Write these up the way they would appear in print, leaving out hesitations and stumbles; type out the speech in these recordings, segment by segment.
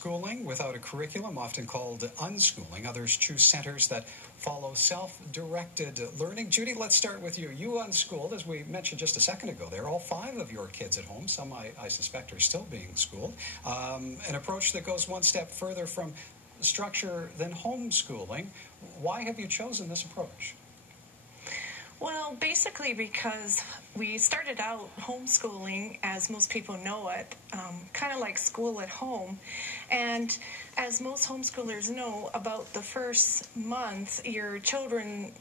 schooling without a curriculum, often called unschooling. Others choose centers that follow self-directed learning. Judy, let's start with you. You unschooled, as we mentioned just a second ago there, all 5 of your kids at home. Some, I suspect, are still being schooled. An approach that goes one step further from structure than homeschooling. Why have you chosen this approach? Well, basically because we started out homeschooling, as most people know it, kind of like school at home. And as most homeschoolers know, about the first month, your children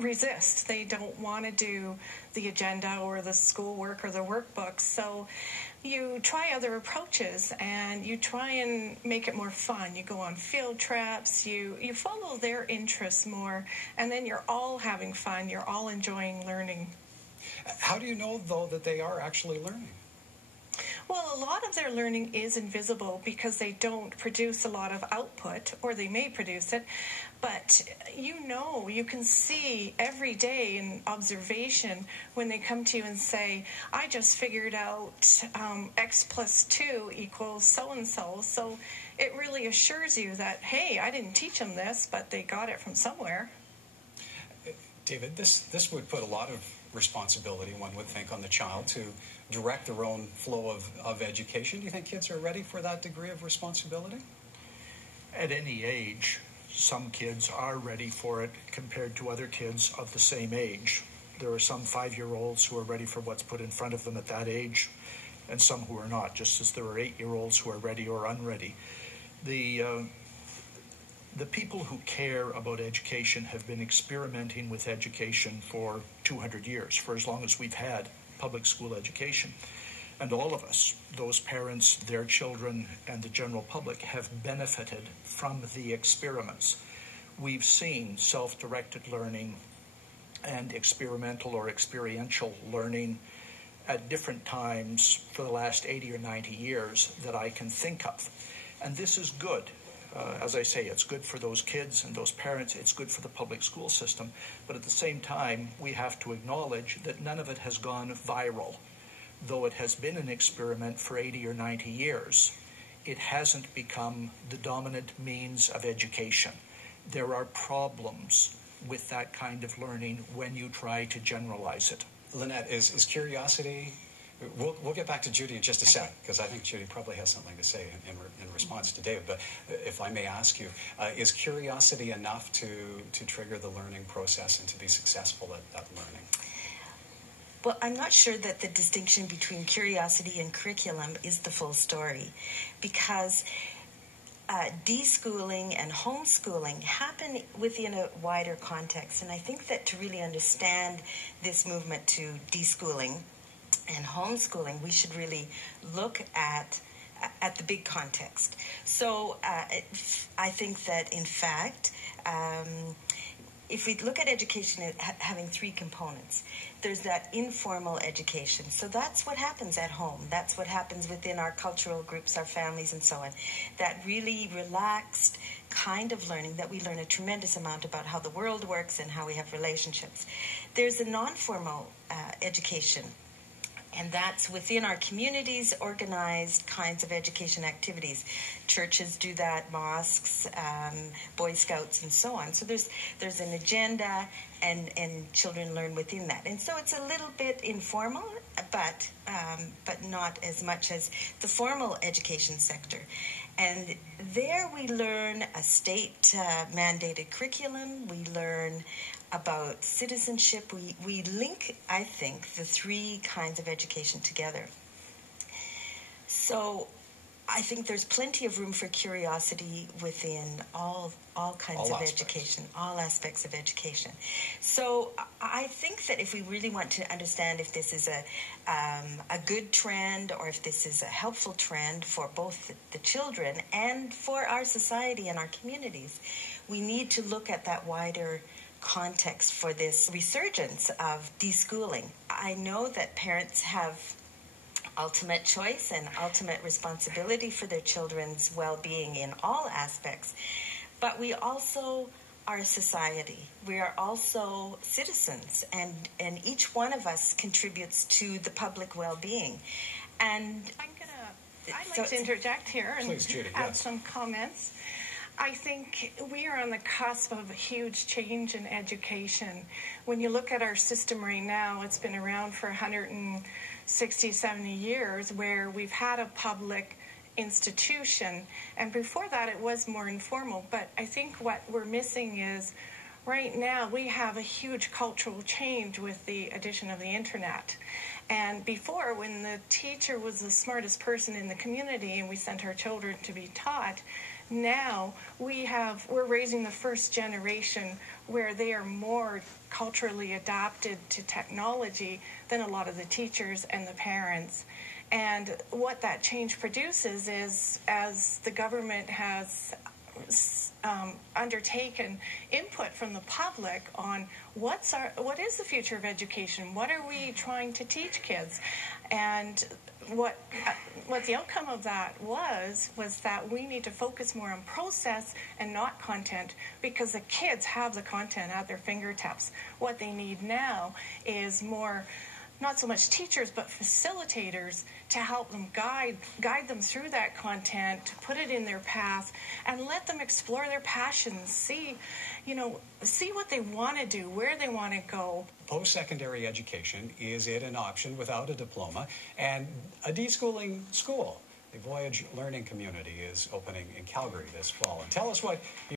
resist. They don't want to do the agenda or the schoolwork or the workbooks. So you try other approaches and you try and make it more fun. You go on field trips, you follow their interests more, and then you're all having fun. You're all enjoying learning. How do you know, though, that they are actually learning? Well, a lot of their learning is invisible because they don't produce a lot of output, or they may produce it, but you can see every day in observation when they come to you and say, I just figured out X plus 2 equals so-and-so. So it really assures you that, hey, I didn't teach them this, but they got it from somewhere. David, this would put a lot of responsibility, one would think, on the child to direct their own flow of education. Do you think kids are ready for that degree of responsibility? At any age, some kids are ready for it compared to other kids of the same age. There are some 5-year-olds who are ready for what's put in front of them at that age, and some who are not, just as there are 8-year-olds who are ready or unready. The people who care about education have been experimenting with education for 200 years, for as long as we've had public school education. And all of us, those parents, their children, and the general public, have benefited from the experiments. We've seen self-directed learning and experimental or experiential learning at different times for the last 80 or 90 years that I can think of. And this is good. As I say, it's good for those kids and those parents. It's good for the public school system. But at the same time, we have to acknowledge that none of it has gone viral. Though it has been an experiment for 80 or 90 years, it hasn't become the dominant means of education. There are problems with that kind of learning when you try to generalize it. Lynette, is curiosity... We'll get back to Judy in just a sec, because I think Judy probably has something to say in response to David. But if I may ask you, is curiosity enough to trigger the learning process and to be successful at learning? Well, I'm not sure that the distinction between curiosity and curriculum is the full story, because deschooling and homeschooling happen within a wider context. And I think that to really understand this movement to deschooling and homeschooling, we should really look at the big context. So I think that, in fact, if we look at education as having 3 components, there's that informal education. So that's what happens at home. That's what happens within our cultural groups, our families, and so on. That really relaxed kind of learning that we learn a tremendous amount about how the world works and how we have relationships. There's a non-formal education, and that's within our communities, organized kinds of education activities. Churches do that, mosques, Boy Scouts, and so on. So there's an agenda, and children learn within that. And so it's a little bit informal, but not as much as the formal education sector. And there we learn a state-mandated curriculum. We learn about citizenship. We link, I think, the 3 kinds of education together. So I think there's plenty of room for curiosity within all kinds of education, all aspects of education. So I think that if we really want to understand if this is a good trend or if this is a helpful trend for both the children and for our society and our communities, we need to look at that wider context for this resurgence of deschooling. I know that parents have ultimate choice and ultimate responsibility for their children's well-being in all aspects, but we also are a society. We are also citizens, and each one of us contributes to the public well-being. And I'm going to I'd like to interject here and Please, Judy, add yes. some comments. I think we are on the cusp of a huge change in education. When you look at our system right now, it's been around for 160, 70 years, where we've had a public institution, and before that it was more informal. But I think what we're missing is right now we have a huge cultural change with the addition of the internet. And before, when the teacher was the smartest person in the community and we sent our children to be taught, now we're raising the first generation where they are more culturally adapted to technology than a lot of the teachers and the parents. And what that change produces is, as the government has undertaken input from the public on what is the future of education, what are we trying to teach kids, and what the outcome of that was that we need to focus more on process and not content, because the kids have the content at their fingertips. What they need now is more, not so much teachers, but facilitators to help them guide them through that content, to put it in their path, and let them explore their passions, see what they want to do, where they want to go. Post-secondary education, is it an option without a diploma? And a deschooling school. The Voyage Learning Community is opening in Calgary this fall. And tell us what